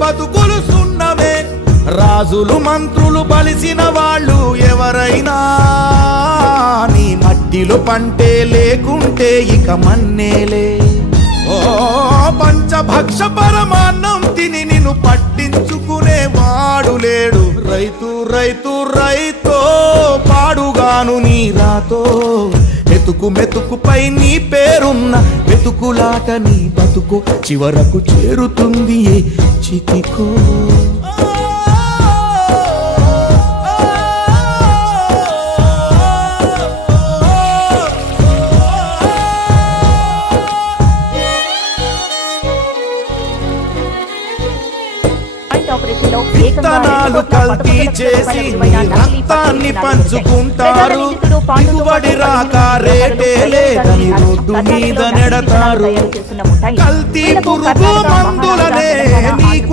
బతుకులు సున్నమే. రాజులు మంత్రులు బలిసిన వాళ్ళు ఎవరైనా నీ మట్టిలో పంటే లేకుంటే ఇక మన్నేలే. ఓ పంచభక్ష పరమాన్నం తిని నిన్ను పట్టించుకునే వాడు లేడు. రైతు రైతు రైతో పాడుగాను నీ రాతో. మెతుకు మెతుకుపై నీ పేరున్న మెతుకులాట నీ బతుకు చివరకు చేరుతుంది ఏ చితికో. విత్తనాలు కల్తీ చేసి నీ రక్తాన్ని పంచుకుంటారు. దిగుబడి రాక రేటే లేదని రోడ్డు మీద నెడతారు. కల్తీ పురుగు మందులనే నీకు